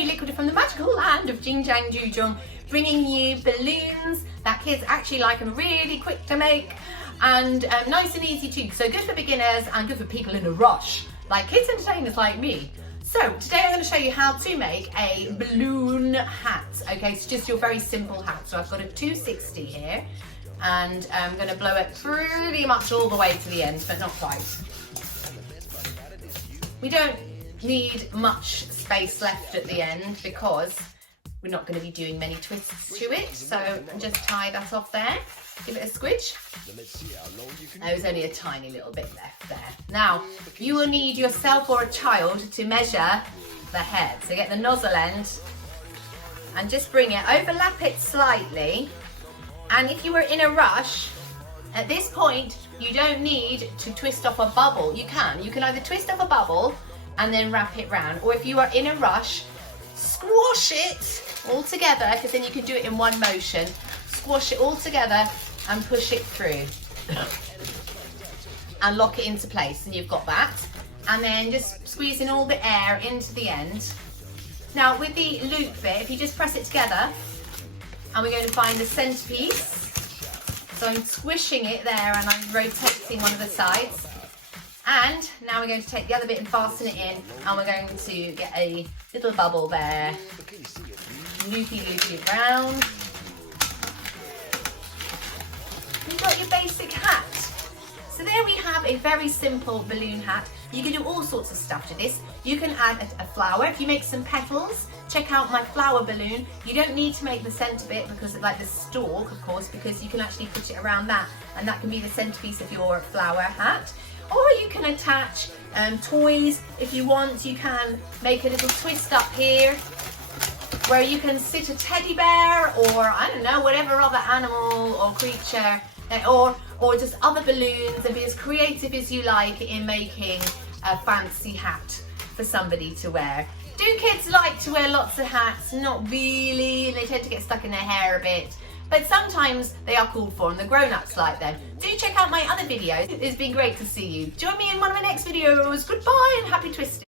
Fairy Liquid from the magical land of Jing Jang Jujung, bringing you balloons that kids actually like and really quick to make, and nice and easy too. So good for beginners and good for people in a rush, like kids entertainers like me. So today I'm going to show you how to make a balloon hat. Okay, it's just your very simple hat. So I've got a 260 here, and I'm going to blow it pretty much all the way to the end, but not quite. We don't need much space left at the end because we're not going to be doing many twists to it. So just tie that off there, give it a squidge. There's only a tiny little bit left there. Now, you will need yourself or a child to measure the head. So get the nozzle end and just bring it, overlap it slightly. And if you were in a rush, at this point, you don't need to twist off a bubble. You can either twist off a bubble and then wrap it round, or if you are in a rush, squash it all together, because then you can do it in one motion. Squash it all together and push it through and lock it into place, and you've got that. And then just squeezing all the air into the end. Now with the loop bit, if you just press it together, and we're going to find the centerpiece. So I'm squishing it there and I'm rotating one of the sides. And now we're going to take the other bit and fasten it in, and we're going to get a little bubble there. Loopy round. You've got your basic hat. So there we have a very simple balloon hat. You can do all sorts of stuff to this. You can add a flower. If you make some petals, check out my flower balloon. You don't need to make the centre bit, because like the stalk, of course, because you can actually put it around that, and that can be the centerpiece of your flower hat. Or you can attach toys if you want. You can make a little twist up here where you can sit a teddy bear, or I don't know, whatever other animal or creature, or just other balloons, and be as creative as you like in making a fancy hat for somebody to wear. Do kids like to wear lots of hats? Not really, they tend to get stuck in their hair a bit, but sometimes they are called for, and the grown-ups like them. Do check out my other videos. It's been great to see you. Join me in one of my next videos. Goodbye and happy twisting.